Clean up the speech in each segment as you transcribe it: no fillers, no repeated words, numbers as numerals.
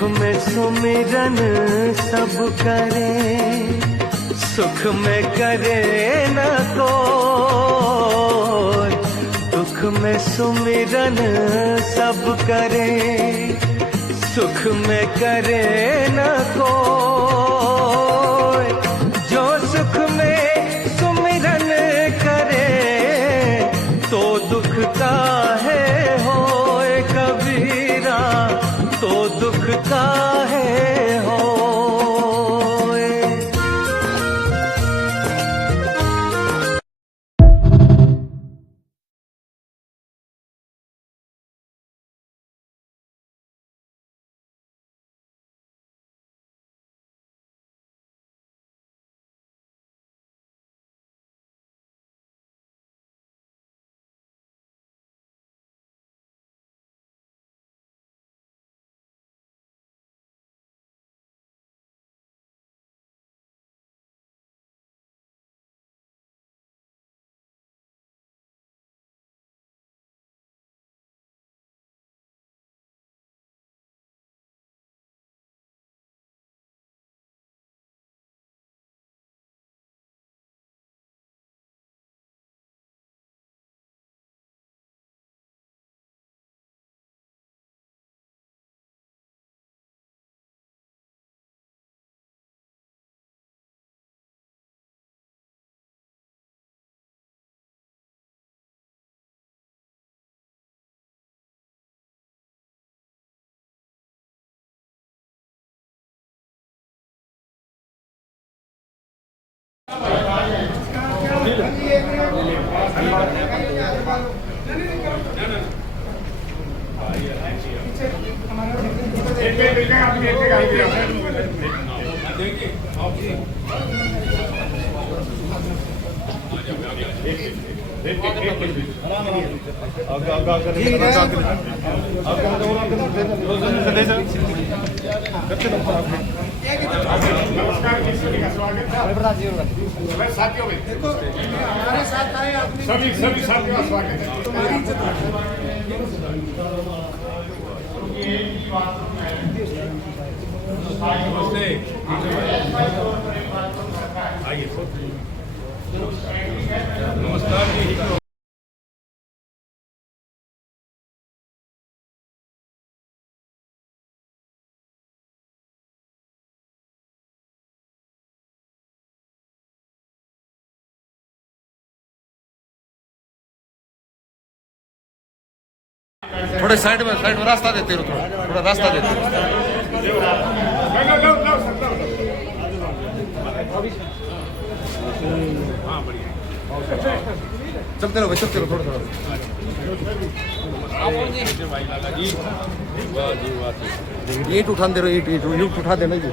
में सुमिरन सब करे, सुख में करे न कोई। दुख में सुमिरन सब करे, सुख में करे न कोई। जो सुख में सुमिरन करे, तो दुख काहे होए कबीरा, तो दुख काहे होए। साथियों में देखो हमारे साथ आए आपने सभी साथियों का स्वागत है। नमस्कार जी। थोड़े साइड में रास्ता देते रहो, थोड़ा रास्ता देते रहो। चलते रहो भाई, चलते रहो थोड़ा थोड़ा। ईट उठा दे रहो, ईट उठा देना जी।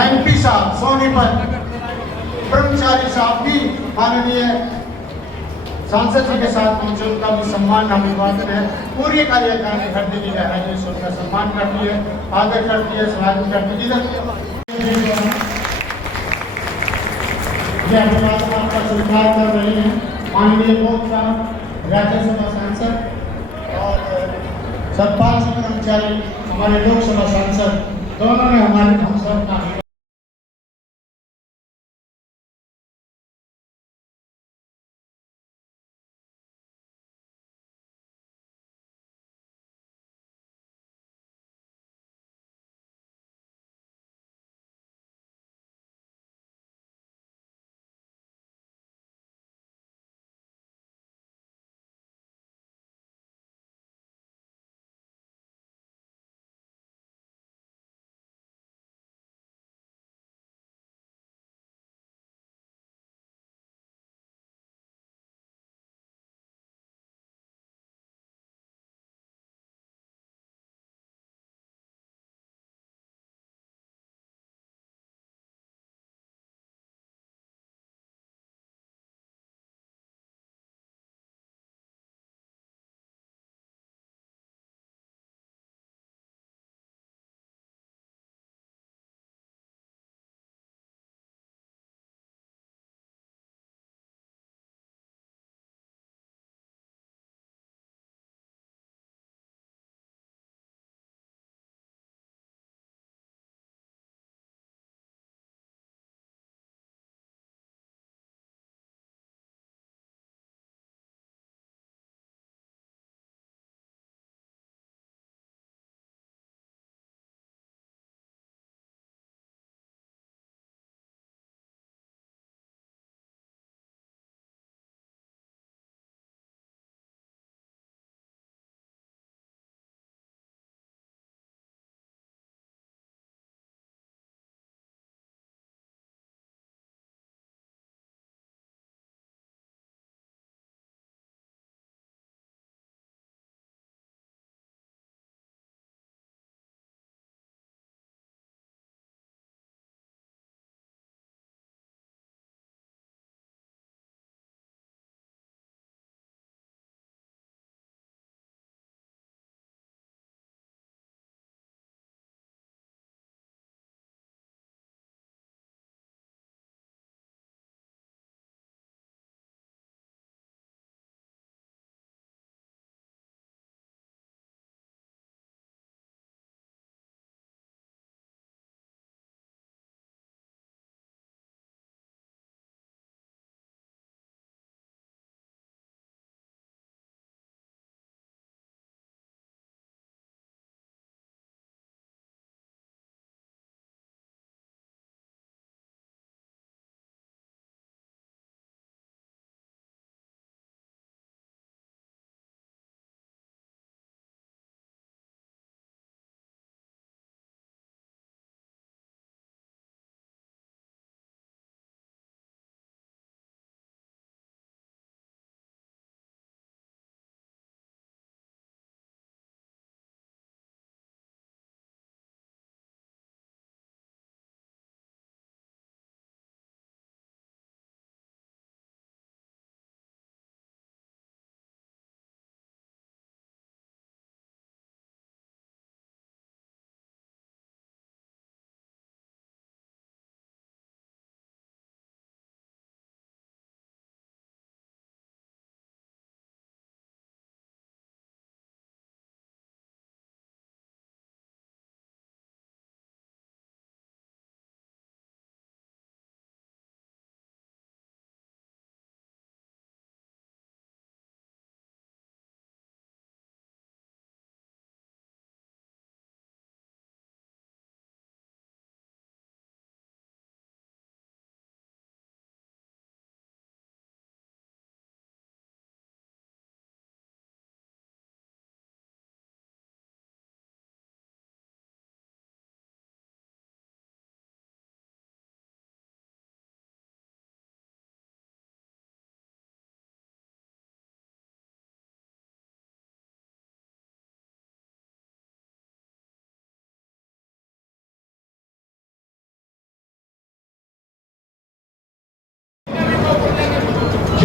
एमपी साहब सोनीपत ब्रह्मचारी साहब भी माननीय सांसद जी के साथ पहुंचे, उनका भी सम्मान अभिवादन है। पूरी कार्यकारिणी खड़े की लहराई से उनका सम्मान करती है, आदर करती है, स्वागत करती है। यह अभिवादन आपका स्वीकार कर रहे हैं माननीय लोक साहब, राज्यसभा सांसद और सतपाल सिंह ब्रह्मचारी हमारे लोकसभा सांसद, दोनों ने हमारे हम सब का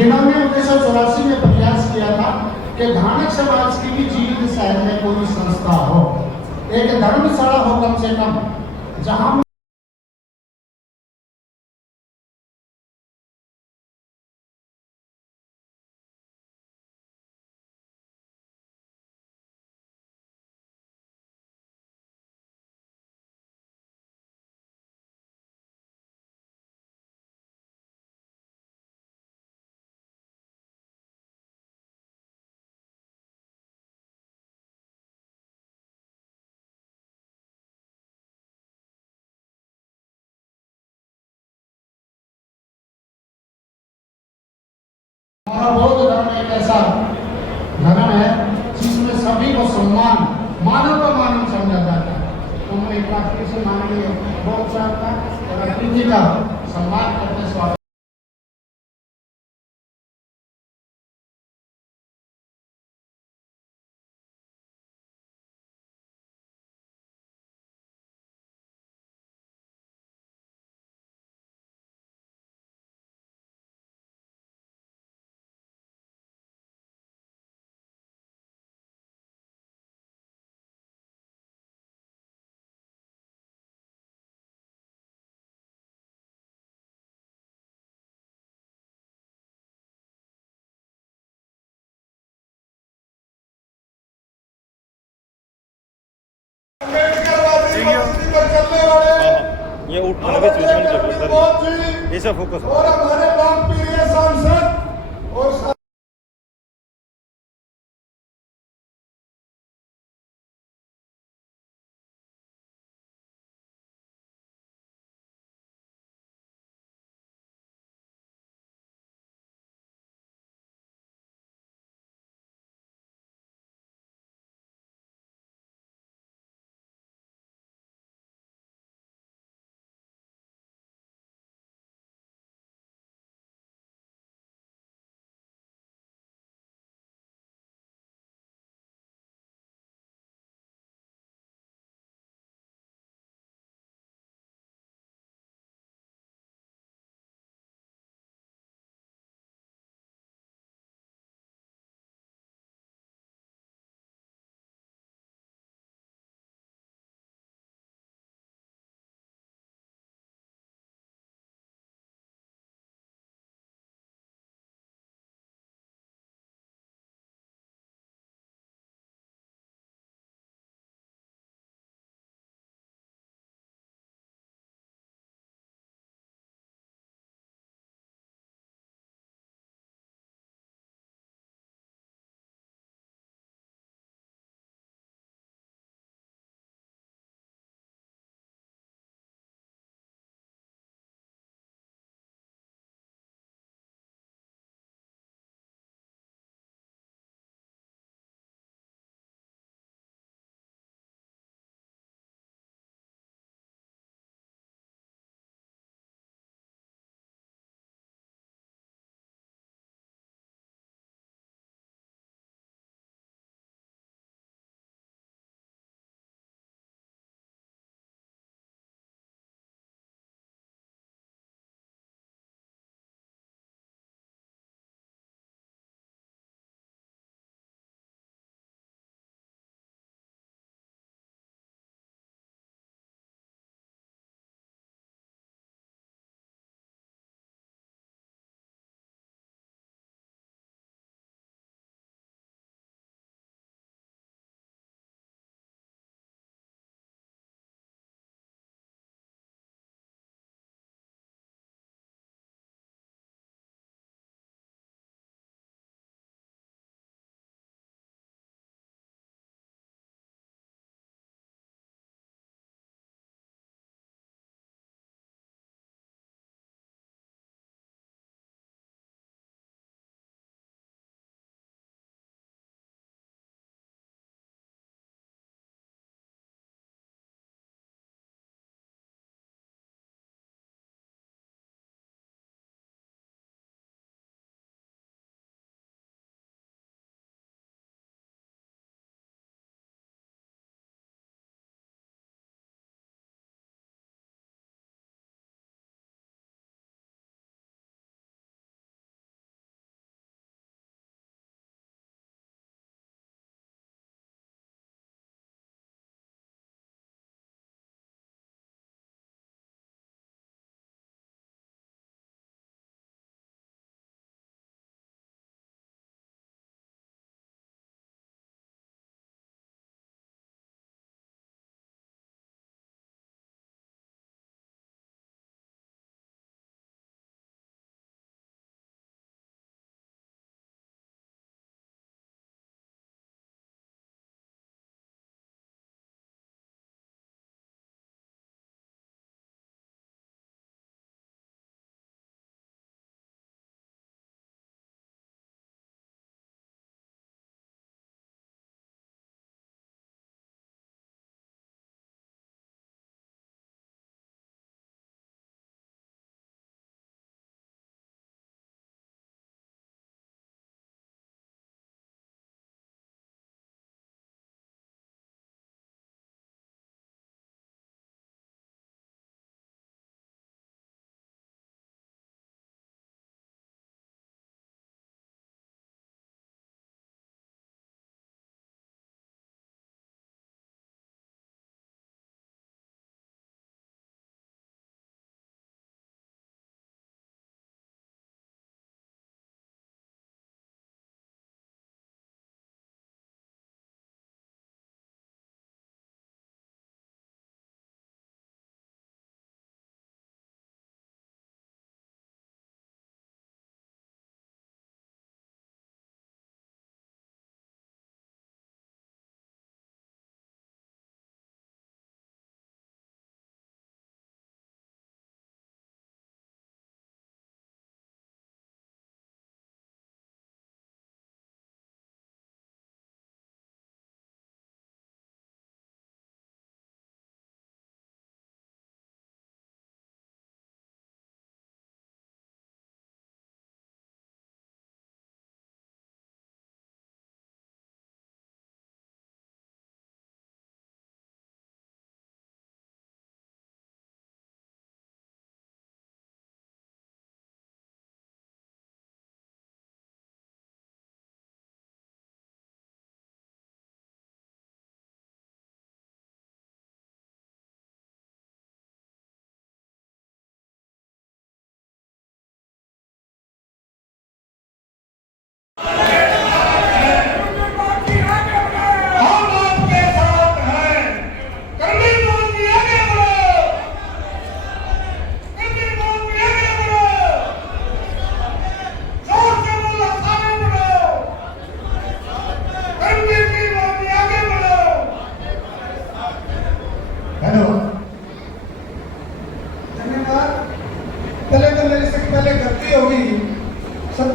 जिन्होंने 1984 में प्रयास किया था कि धानक समाज की भी जींद शहर में कोई संस्था हो, एक धर्मशाला हो कम से कम, जहां हमारा बौद्ध धर्म एक ऐसा धर्म है जिसमें सभी को सम्मान, मानव का मानव समझा जाता है। तो मैं एक बार फिर से माननीय बौद्ध साहब का और अतिथि का सम्मान करते स्वागत ये उठाने में ऐसा फोकस और हमारे प्रांत प्रिय सांसद और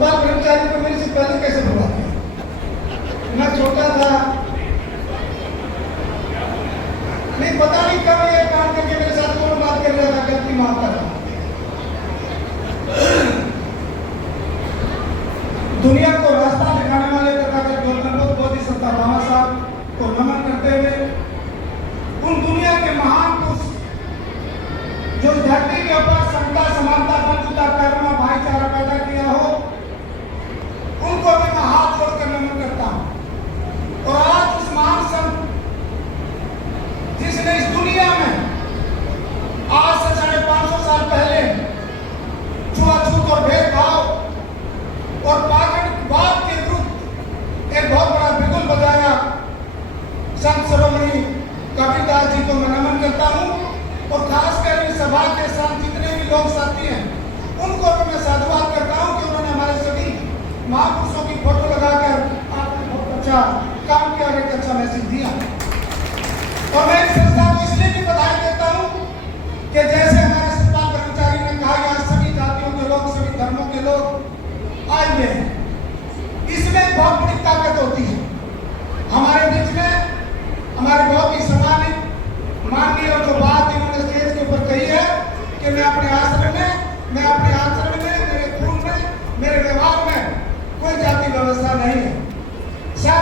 सतपाल ब्रह्मचारी को मेरे से पहले कैसे बुला दिया? मैं छोटा था, नहीं पता नहीं कब ये काम करके मेरे साथ कौन बात कर रहा था, गलती माफ कर। दुनिया को रास्ता दिखाने वाले तथागत गौतम बुद्ध बोधिसत्ता बाबा साहब को नमन करते हुए उन दुनिया के महान पुरुष जो धरती के ऊपर समता, समानता, बंधुता, करुणा, भाईचारा पैदा किया हो, उनको भी मैं हाथ जोड़कर नमन करता हूं। और आज उस महान संत जिसने इस दुनिया में आज से 550 साल पहले छुआछूत और भेदभाव और पाखंडवाद के विरुद्ध एक बहुत बड़ा बिगुल बजाया, संत शिरोमणि कबीरदास जी को मैं नमन करता हूं। और खासकर इस सभा के साथ जितने भी लोग साथी हैं उनको भी मैं साधुवाद करता हूं कि उन्होंने हमारे सभी महापुरुषों की फोटो लगाकर आपने बहुत अच्छा काम किया और एक अच्छा मैसेज दिया। और मैं इस संस्था को इसलिए भी बधाई देता हूं कि जैसे हमारे सतपाल ब्रह्मचारी ने कहा, यहाँ सभी जातियों के लोग, सभी धर्मों के लोग आए हुए हैं। इसमें बहुत बड़ी ताकत होती है। हमारे बीच में हमारे बहुत ही सम्मानित माननीय और जो बात इन्होंने स्टेज के ऊपर कही है कि मैं अपने आचरण में, मेरे खून में, मेरे व्यवहार में कोई जाति व्यवस्था नहीं है। सर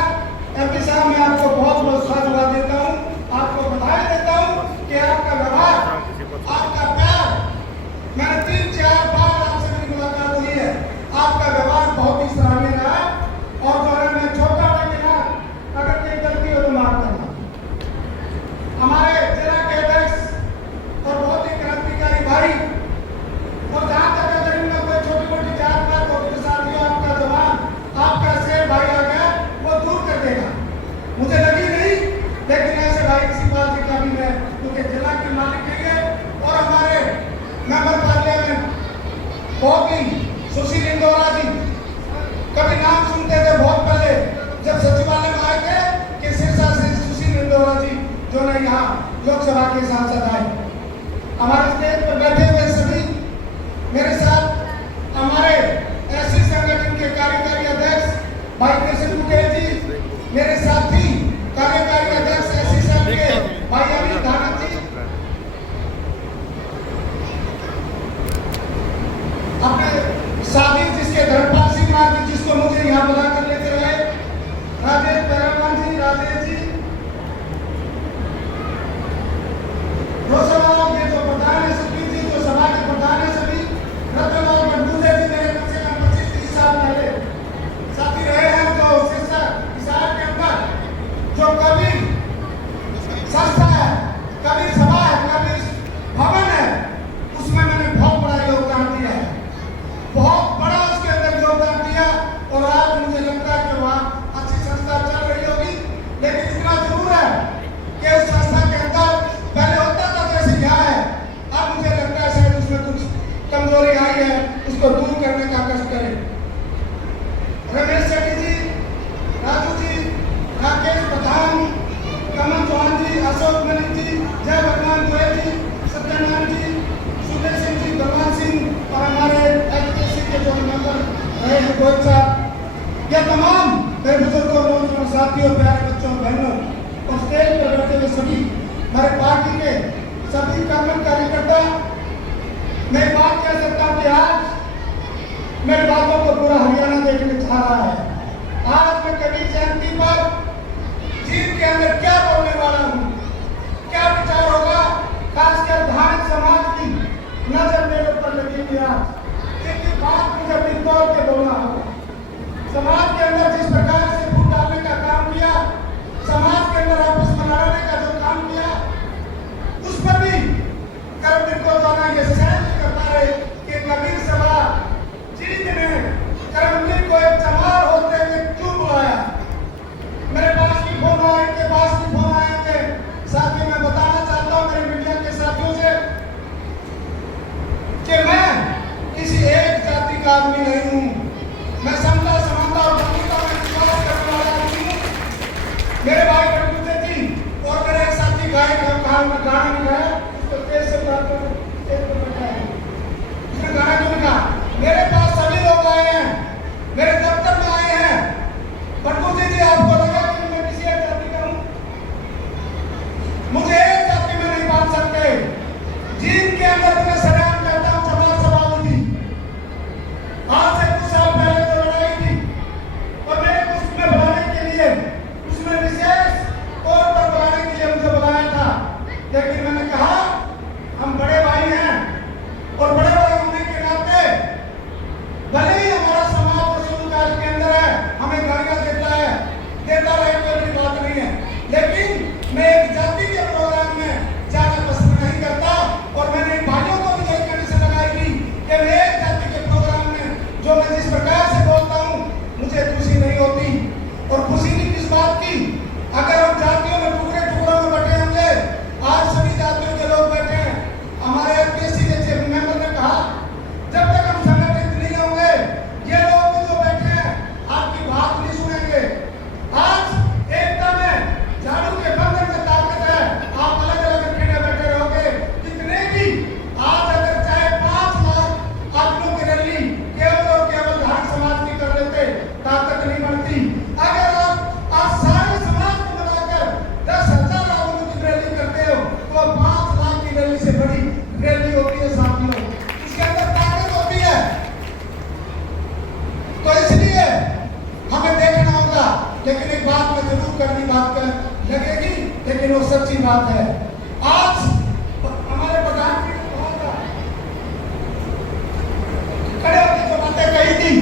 एमपी साहब, मैं आपको बहुत बहुत साधुवाद देता हूँ, आपको बधाई देता हूँ कि आपका व्यवहार, आपका प्यार, मैंने 3-4 बार आपसे मेरी मुलाकात हुई है, आपका व्यवहार बहुत ही सराहनीय रहा है। और जो है मैं छोटा लेकिन अगर कोई गलती हो तो माफ करना। हमारे जिला के अध्यक्ष और बहुत ही क्रांतिकारी भाई, और जहाँ तक अगर इनमें कोई छोटी मोटी जात पात हो तो साथियों, आपका जवान, आपका शेर भाई आ गया, वो दूर कर देगा। मुझे लगी नहीं, लेकिन ऐसे भाई किसी बात की कमी है क्योंकि जिला के मालिक है और हमारे मेंबर पार्लियामेंट बहुत ही सुशील इंदौरा जी, कभी नाम सुनते थे बहुत पहले जब सचिवालय में आए थे कि सिरसा से सुशील इंदौरा जी जो ने यहाँ लोकसभा के सांसद आए। हमारे स्टेज पर बैठे हुए सभी मेरे साथ हमारे ऐसी संगठन के कार्यकारी अध्यक्ष भाई कृष्ण कुटेल जी, मेरे साथी कार्यकारी अध्यक्ष ऐसी संघ के भाई अनिल धानक जी, अपने साथी जिसके धर्मपाल सिंह जी जिसको मुझे यहाँ बुला कर लेते रहे, राजेश पहलवान जी, राजेश जी, रोशनलाल के जो प्रधान है, सभी जी जो सभा के प्रधान है, सभी रतनलाल मंडूले जी मेरे कम से कम 25-30 साल पहले साथी रहे हैं, जो सिरसा हिसार के अंदर जो कबीर संस्था है, कबीर सभा है, कबीर भवन है, उसमें मैंने बहुत बड़ा योगदान दिया है, बहुत बड़ा उसके अंदर योगदान दिया। और आज मुझे लगता है कि वहाँ अच्छी संस्था चल रही होगी, लेकिन इतना जरूर है कि उस संस्था के अंदर पहले होता था जैसे यहाँ है, अब मुझे लगता है शायद उसमें कुछ कमजोरी आई है, उसको दूर करने का कष्ट करें। रमेश शेट्टी जी, राजू जी, राकेश प्रधान, कमल चौहान जी, अशोक मलिक जी, जय भगवान गोयल जी, सत्यनारायण जी, सुदेश सिंह जी, भगवान सिंह और हमारे एचपीसी के जो मेंबर रहे हैं गोयल साहब, यह तमाम मेरे बुजुर्गों, नौजवानों, साथियों, प्यारे बच्चों, बहनों और स्टेज पर बैठे हुए सभी हमारे पार्टी के सभी कर्मठ कार्यकर्ता, मैं बात कह सकता हूँ कि आज मेरे बातों को पूरा हरियाणा देखने चाह रहा है। आज मैं कबीर जयंती पर जीत के अंदर क्या बोलने वाला हूँ, क्या विचार होगा, खासकर धार्मिक समाज की नजर मेरे ऊपर लगी हुई आज, एक बात मुझे अपनी तौर पे बोलना होगा। समाज के अंदर जिस प्रकार से फूट डालने का काम किया, समाज के अंदर आपस में लड़ने का जो काम किया, उस पर भी कर्मवीर को जाना ये सहन नहीं कर पा रहे कि कबीर सभा जीत ने कर्मवीर को एक चमार होते हुए क्यों बुलाया। मेरे पास भी फोन आए, इनके पास भी फोन आए थे। साथ ही मैं बताना चाहता हूँ मेरे मीडिया के साथियों से कि मैं किसी एक जाति का आदमी नहीं हूँ, मैं समता, समानता और लगेगी, लेकिन वो सच्ची बात है। आज हमारे प्रधानमंत्री ने कहा था, खड़े होकर जो बातें कही थी,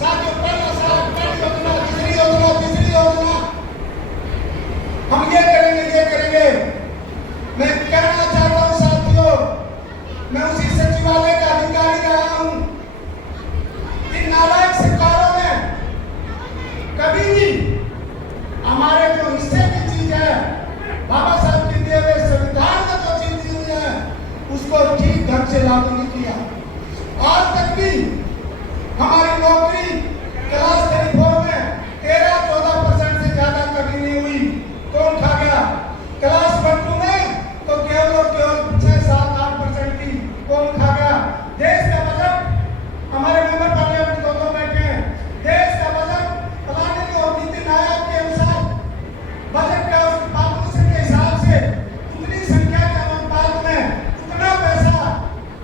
साथियों, पहला साल, पहली योजना, तीसरी योजना, तीसरी योजना, हम ये करेंगे, ये करेंगे। मैं कहना चाहता हूँ साथियों, मैं उसी सचिवालय का अधिकारी रहा हूँ। इन नालायक सरकारों ने कभी भी हमारे जो हिस्से की चीज है, बाबा साहब की दिए हुए संविधान में जो चीज दी हुई है, उसको ठीक ढंग से लागू नहीं किया। आज तक भी हमारी नौकरी क्लास 34 में 13-14% से ज्यादा कभी नहीं हुई। कौन खा गया? क्लास 1-2 में तो केवल और केवल 6-7-8% थी। कौन खा गया? देश का बजट, हमारे मेंबर पार्लियामेंट दोनों बैठे हैं, देश का बजट प्लानिंग और नीति आयोग के अनुसार बजट का पॉपुलेशन के हिसाब से उतनी संख्या के अनुपात में उतना पैसा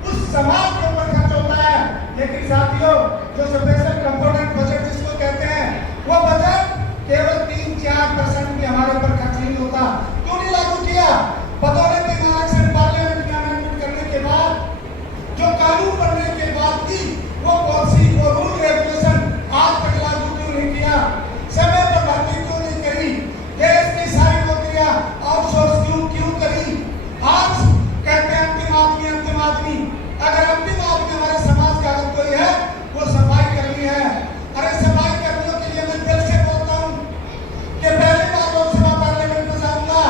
उस समाज के ऊपर खर्च होता है। लेकिन साथियों, जो स्पेशल कंपोनेंट बजट जिसको कहते हैं, वो बजट केवल 3-4% भी हमारे ऊपर खर्च नहीं होता। क्यों नहीं लागू किया? बतौर पार्लियामेंट में अमेंडमेंट करने के बाद, जो कानून बनने के बाद भी वो पॉलिसी, वो रूल रेगुलेशन आज तक लागू क्यों नहीं किया? समय पर भर्ती क्यों नहीं करी? देश की सारी नौकरियां आउटसोर्स क्यों करी? आज कहते हैं अंतिम आदमी, अंतिम आदमी। अगर अंतिम आदमी हमारे समाज का अगर कोई है, वो सफाई कर्मी है। अरे सफाई कर्मियों के लिए मैं दिल से बोलता हूँ कि पहली बार लोकसभा पार्लियामेंट में जाऊंगा,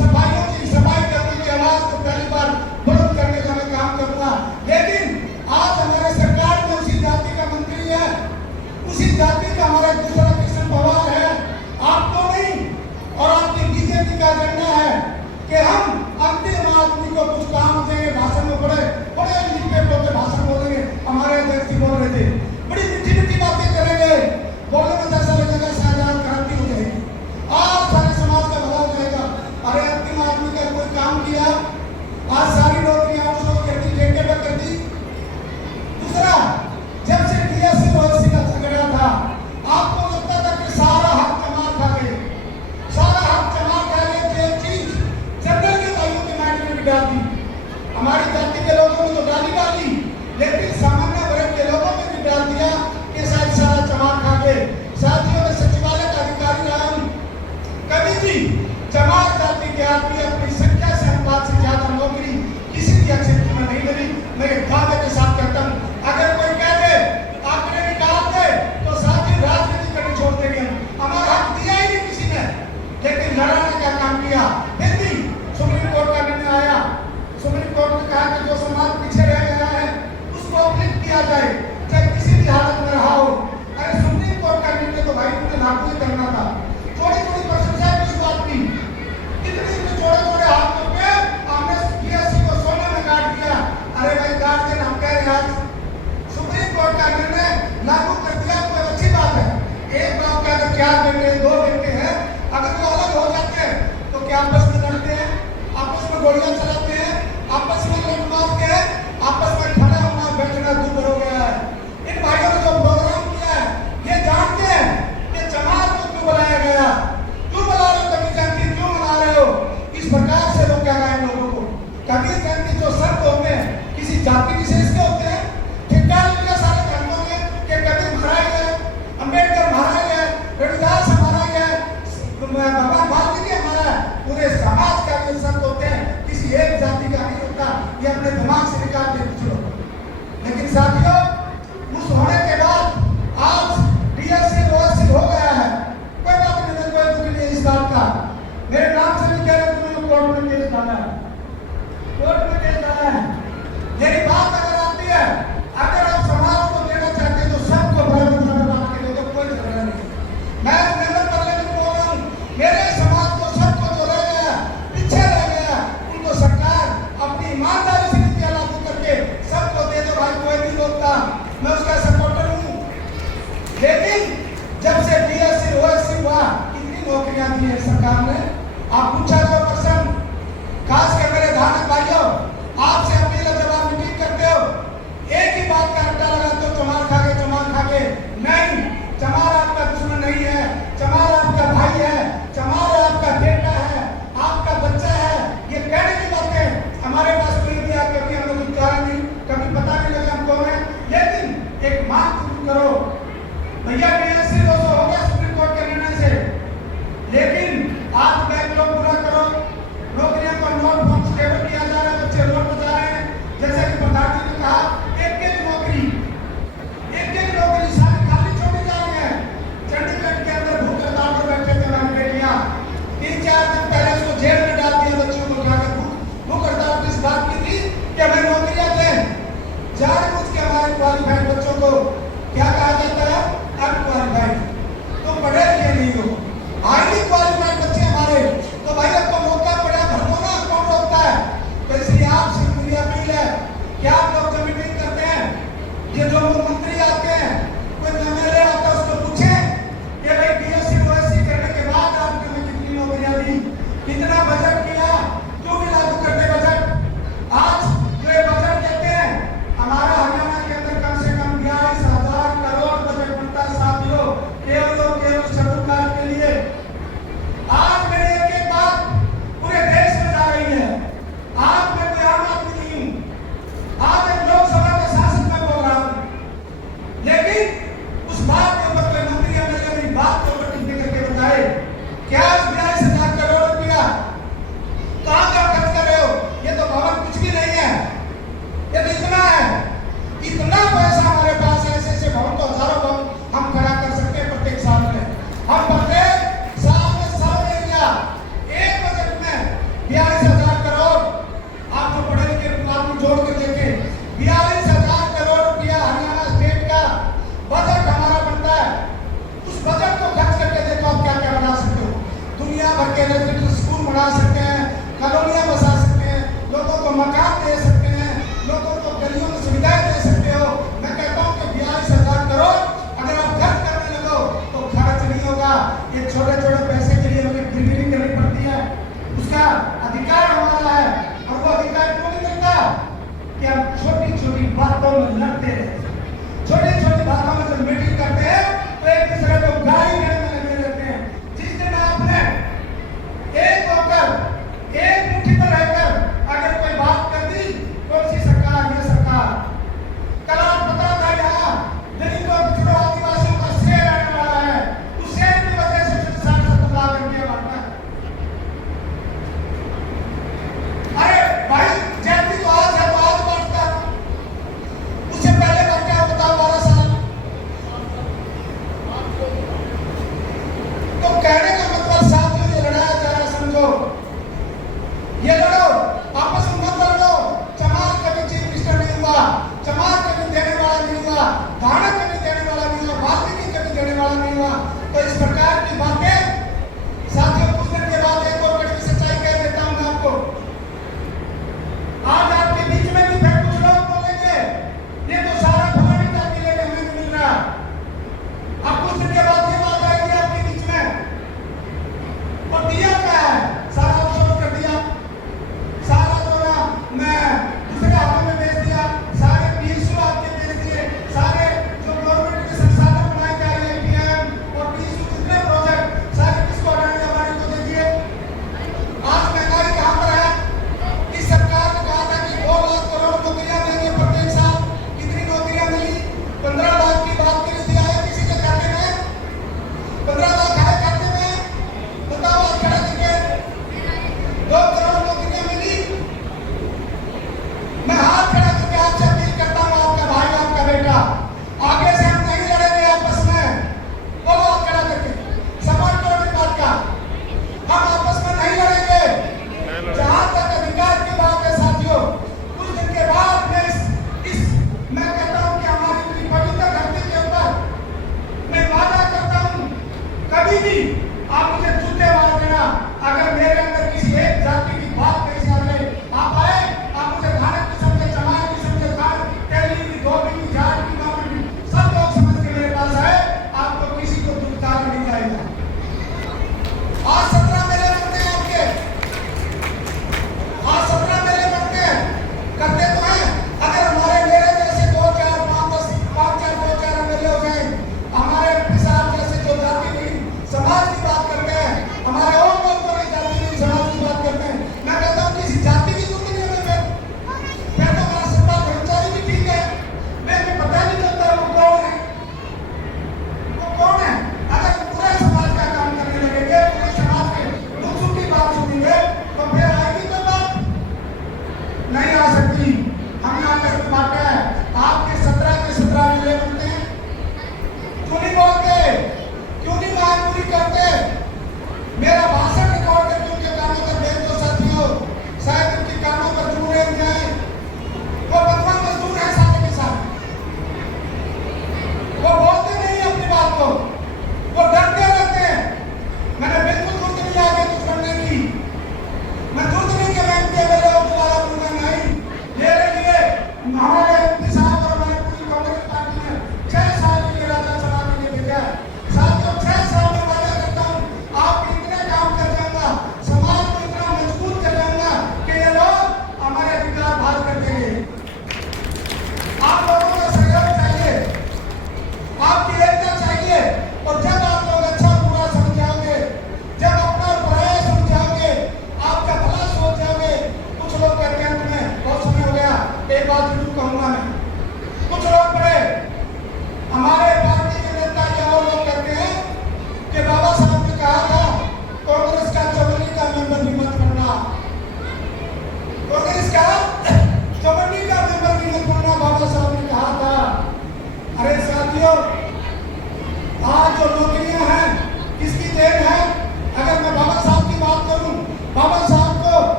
सफाई कर्मी की आवाज को पहली बार बुलंद करने का मैं काम करूंगा। लेकिन आज हमारे सरकार में उसी जाति का मंत्री है, उसी जाति का हमारा दूसरा कृष्ण पवार है। आपको नहीं, और आपकी बीजेपी का एजेंडा है कि हम अंतिम आदमी को कुछ काम देंगे, भाषण में बड़े लिखे बोलते भाषण बोलेंगे। हमारे अध्यक्ष जी बोल रहे थे, बड़ी मीठी मीठी बातें करेंगे, बोलने में ऐसा लगेगा शाहजहां क्रांति हो जाएगी, आज सारे समाज का भला हो जाएगा। अरे अंतिम आदमी का कोई काम किया? आज सारी नौकरियां आउटसोर्स कर दी, ठेके पर कर दी। दूसरा, जब से डीएससी ओएससी का झगड़ा था, आपको लगता था कि सारा हक चमार खा गए, सारा हक चमार खा गए। तो एक चीज जनरल के भाइयों के माइंड में भी डाल दी, हमारी जाति के लोगों ने तो डाली, लेकिन सामान्य वर्ग के लोगों में भी डाल दिया कि शायद सारा चमार खा गए। साथियों, में सचिवालय का अधिकारी रहा हूं, कभी भी चमार जाति के आदमी अपनी संख्या से अनुपात से ज्यादा नौकरी किसी भी क्षेत्र में नहीं मिली। मैं दावे के साथ कहता हूं, अगर कोई कह दे आपने निकाल दे तो साथी राजनीति करनी छोड़ देंगे। हमारा हक दिया ही नहीं किसी ने, लेकिन लड़ाने का काम किया। फिर भी सुप्रीम कोर्ट का निर्णय आया, सुप्रीम कोर्ट ने कहा कि जो समाज पीछे रह गया है उसको अपलिफ्ट किया जाए, चाहे किसी भी हालत में रहा हो। अरे सुप्रीम कोर्ट का निर्णय तो भाई उन्हें लागू ही करना था। थोड़ी थोड़ी प्रशंसा किस बात की? इतने जोड़े हाथ में पे हमने डीएससी को सोने में काट दिया। अरे भाई काट देना, हम कह रहे हैं सुप्रीम कोर्ट का निर्णय लागू कर दिया, कोई अच्छी बात है। एक बाप का अगर 4 बेटे 2 बेटे हैं, अगर वो अलग हो जाते हैं तो क्या आपस में लड़ते हैं, आपस में गोलियां चलाते हैं, आपस में लड़ मारते हैं, आपस में खड़ा होना बैठना दूर हो गया है। इन भाइयों ने जो प्रोग्राम किया है, ये जानते हैं कि चमार को क्यों बुलाया गया, क्यों बुला रहे हो, कबीर जयंती क्यों मना रहे हो? इस प्रकार से लोग क्या कहें लोगों को? कबीर जयंती जो संत होते हैं किसी जाति विशेष के होते हैं, ठेका लिया सारे धर्मों ने कि कबीर महाराज है, अम्बेडकर महाराज है, रविदास महाराज है, भगवान वाल्मीकि हमारा है। पूरे समाज का जो संत होते हैं, किसी एक जाति का नहीं होता। ये अपने दिमाग से निकाल के पूछो। लेकिन साथियों, उस होने के बाद आज डीएससी ओएससी हो गया है, कोई बात नहीं, कोई दुख नहीं इस बात का। मेरे नाम से भी कह रहे तुम्हें कोर्ट में केस डाला है, कोर्ट में केस डाला है। मेरी बात अगर आती है, अगर आप समाज को देना चाहते हैं तो सबको बराबर बात के लोगों कोई झगड़ा नहीं। मैं मेंबर पार्लियामेंट बोल रहा हूँ, मेरे समाज को सबको जो रह गया, पीछे रह गया, उनको सरकार अपनी ईमानदारी से नीतियां लागू करके सबको दे दो। भाई कोई नहीं रोकता, मैं उसका सपोर्टर हूँ। लेकिन जब से डीएससी ओएससी हुआ, कितनी नौकरियां दी है सरकार ने? आप पूछा जो प्रश्न, खासकर मेरे धानक भाइयों, आपसे अपील है, जब आप मीटिंग करते हो एक ही बात का अड्डा लगाते हो, चमार खा के। नहीं, चमार आपका दुश्मन नहीं है, चमार आपका भाई है, चमार आपका बेटा क्या 42,000 करोड़ रुपया कहां का खर्च कर रहे हो? ये तो भवन कुछ भी नहीं है, ये तो इतना है, इतना पैसा हमारे पास है। ऐसे भवन तो हजारों भवन हम खड़ा कर सकते हैं प्रत्येक साल में। हम प्रत्येक साल में सब एरिया एक बजट में 42,000 करोड़, आप जो पढ़े लिखे आदमी जोड़ के देखें, 42,000 करोड़ रुपया हरियाणा स्टेट का बजट हमारा बनता है। उस बजट को खर्च करके देखो आप क्या क्या बना सकते हो। दुनिया भर के रेजिडेंशियल स्कूल बना सकते हैं, कॉलोनियां बसा सकते हैं, लोगों को मकान दे सकते हैं, लोगों को गलियों में सुविधाएं दे सकते हो। मैं कहता हूं कि 42,000 करोड़ अगर आप खर्च करने लगो तो खर्च नहीं होगा। ये छोटे छोटे पैसे के लिए हमें गिरगिरी करनी पड़ती है, उसका अधिकार हमारा है। और वो अधिकार क्यों नहीं मिलता कि हम छोटी छोटी बातों में लड़ते रहे, छोटी छोटी बातों में जब मीटिंग करते हैं तो एक दूसरे को गाली देने में लगे रहते हैं। जिस दिन आपने एक होकर एक मुट्ठी पर रहकर अगर कोई बात कर दी, कौन सी सरकार, ये सरकार, कल आप पता था यहाँ दलितों पिछड़ों आदिवासियों का शेर आने वाला है, उस शेर की वजह से 60-70 लाख रुपया बांटा। अरे भाई जयंती तो आज है तो आज बांटता, उससे पहले बांटा बताओ 12 साल। तो कहने का मतलब साथियों ये लड़ाया जा रहा, समझो ये लड़ो, आपस में मत लड़ो। चमार कभी चीफ मिनिस्टर नहीं हुआ, चमार कभी देने वाला नहीं हुआ, धानक कभी देने वाला नहीं हुआ, वाल्मीकि कभी देने वाला नहीं हुआ। तो इस प्रकार की बातें साथियों, कुछ दिन के बाद एक और कड़ी सच्चाई कह देता हूं मैं आपको। आज आपके बीच में भी फिर कुछ लोग बोलेंगे ये तो सारा फलानी जाति लेके हमें नहीं मिल रहा। अब कुछ दिन के बाद ये बात आएगी आपके बीच में। और दिया क्या है? सारा आउटसोर्स कर दिया, सारा जो ना मैं दूसरे हाथों में बेच दिया, सारे पीएसयू आपके बेच दिए, सारे जो गवर्नमेंट के संसाधन बनाए जा रहे हैं पीएम और पीएसयू जितने प्रोजेक्ट सारे किसको अडानी अंबानी को दे दिए। आज महंगाई कहां पर है? इस सरकार ने कहा था कि 2 लाख करोड़ नौकरियां देंगे प्रत्येक साल, कितनी नौकरियां मिली? 15 लाख की बात करी थी, आया किसी के खाते में? 15 लाख आए खाते में? बताओ आज खड़ा करके 2 करोड़ नौकरियां मिली। मैं हाथ खड़ा करके आपसे अपील करता हूं, आपका भाई आपका बेटा, आगे से हम नहीं लड़ेंगे आपस में। बोलो हाथ खड़ा करके, सम्मान करो इस बात का, हम आपस में नहीं लड़ेंगे। जहां तक अधिकार की बात है साथियों, कुछ दिन के बाद मैं मैं कहता हूं कि हमारी इतनी पवित्र धरती के ऊपर मैं वादा करता हूं, कभी भी आप मुझे जूते मार देना अगर मेरे अंदर किसी एक जाति की बात कहीं से आ जाए। आप आए, आप मुझे धानक की समझे, चमार की समझे, तेली की, धोबी की, जाट की, मामू की, सब लोग समझ के मेरे पास आए, आपको किसी को दुखदार नहीं जाएगा। आज 17 मेले बनते हैं आपके, आज 17 मेले बनते हैं, करते तो हैं। अगर हमारे मेरे जैसे 2, 4, 5, 10, 5, 4, 2, 4 मेले हो जाए, हमारे साथ जैसे जो जाति की समाज की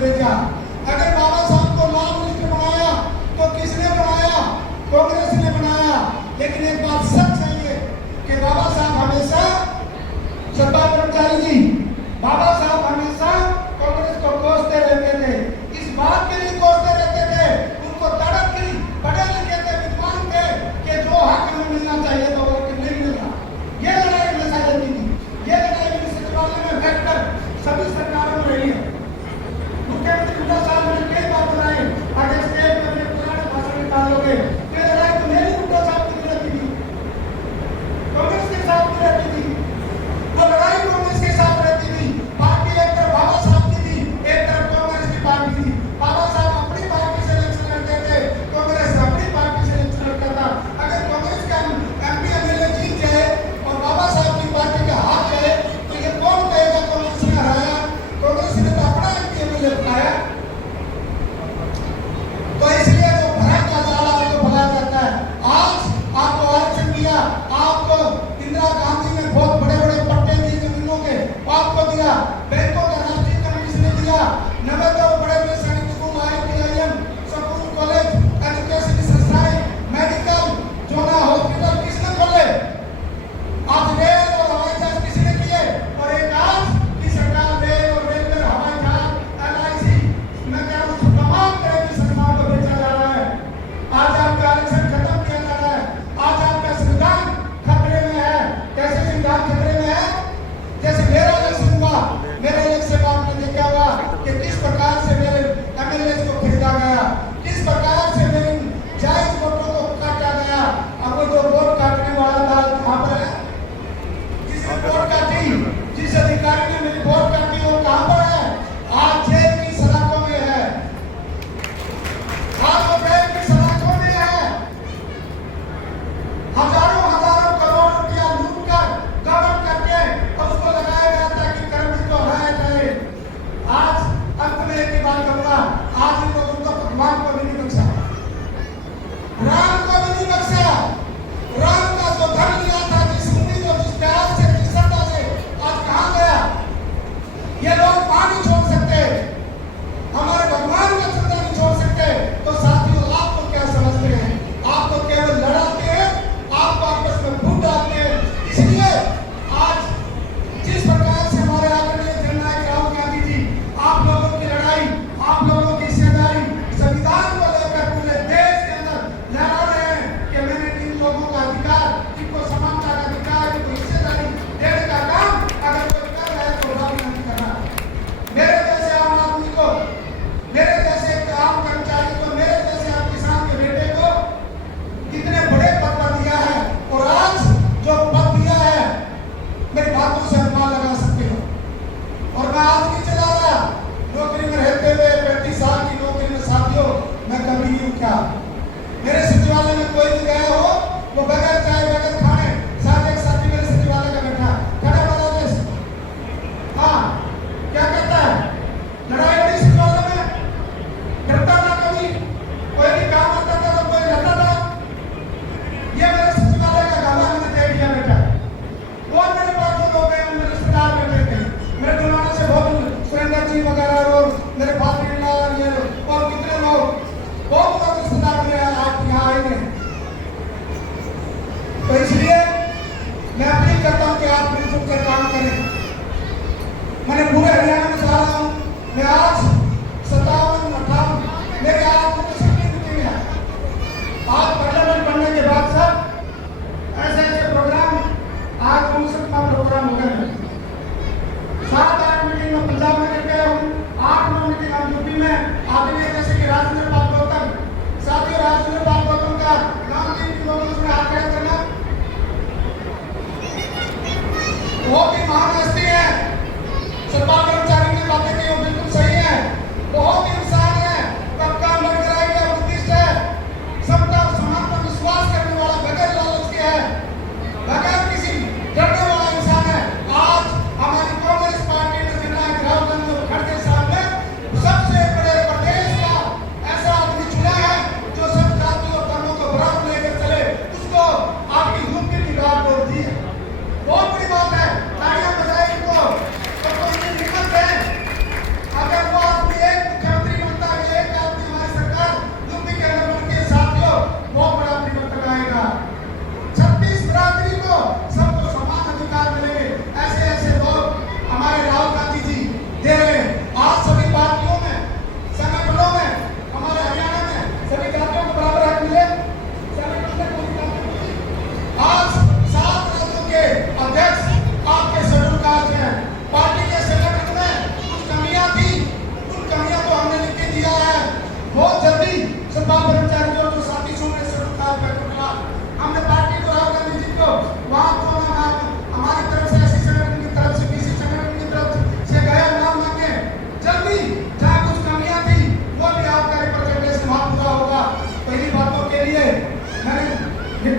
भेजा। अगर बाबा साहब को लॉ मिनिस्टर बनाया तो किसने बनाया? कांग्रेस ने बनाया। लेकिन एक बात सच है ये कि बाबा साहब हमेशा सरदार कर्मचारी जी, बाबा साहब हमेशा कांग्रेस को कोसते रहते थे। इस बात के लिए कोसते रहते थे, उनको तड़प थी, पढ़े लिखे थे, विद्वान थे कि जो हक हमें मिलना चाहिए तो वो नहीं मिल रहा। ये लड़ाई हमेशा रहती थी। ये लड़ाई मेरे सचिवालय में बैठकर सभी सरकारों में रही है। मुख्यमंत्री बुड्ढा साहब ने कई बार बनाई, अगर स्टेज में अपने पुराने भाषण निकालोगे तो लड़ाई तो मेरी बुड्ढा साहब की रहती थी, कांग्रेस के साथ भी रहती थी। वो लड़ाई कांग्रेस के साथ रहती थी। पार्टी एक तरफ बाबा साहब की थी, एक तरफ कांग्रेस की पार्टी थी। बाबा साहब अपनी पार्टी से इलेक्शन लड़ते थे, कांग्रेस अपनी पार्टी से इलेक्शन लड़ता था। अगर कांग्रेस का एमपी एमएलए जीत जाए और बाबा साहब की पार्टी का हार जाए तो ये कौन कहेगा कांग्रेस ने हराया? कांग्रेस ने तो अपना एमपी एमएलए बनाया। तो इसलिए जो भ्रम का जाल है, जो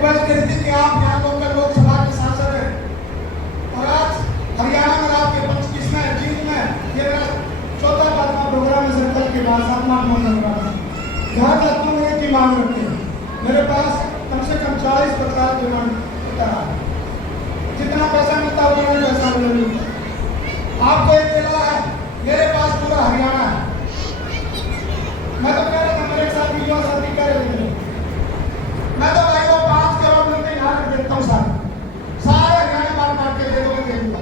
रिक्वेस्ट करी थी कि आप यहाँ लोकल लोकसभा के सांसद हैं और आज हरियाणा में आपके 25वें जीत में ये मेरा चौथा पांचवा प्रोग्राम है सर, कल के बाद 7वां प्रोग्राम। यहाँ तक तुम एक ही मांग रखते हैं, मेरे पास कम से कम 40-50 डिमांड होता है, जितना पैसा मिलता है उतना पैसा मुझे मिलता है। आपको एक जिला है, मेरे पास पूरा हरियाणा है। मैं तो कह रहा था मेरे साथ वीडियो शादी कर रहे थे, मैं तो भाई को 5 करोड़ मिलते यहाँ कर देता हूँ सारे हरियाणा मार मार के दे दोगे, दे दूंगा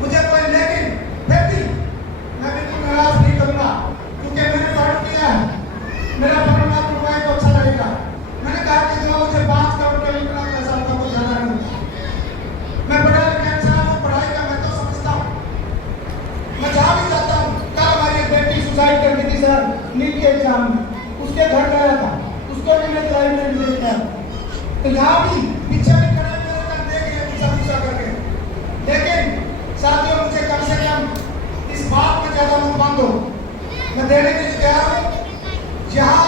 मुझे कोई, लेकिन फिर भी मैं बिल्कुल निराश नहीं करूंगा क्योंकि मैंने पढ़ किया है, मेरा पढ़ना पढ़वाए तो अच्छा लगेगा। मैंने कहा कि जो मुझे 5 करोड़ के लिए पैसा होता वो ज्यादा नहीं होता। मैं पढ़ा लिखा इंसान हूँ, पढ़ाई का मैं तो समझता हूँ, मैं जहाँ भी जाता हूँ। कल हमारी एक बेटी सुसाइड कर दी थी सर नीट के एग्जाम में, उसके घर गया था, उसको भी मैं लाइब्रेरी में लेके आया, तो यहाँ भी पीछे भी खड़े मेरे तक देख रहे पूछा पूछा करके। लेकिन साथियों मुझे कम से कम इस बात में ज्यादा मुंह बंद हो, मैं देने के लिए तैयार हूँ। यहाँ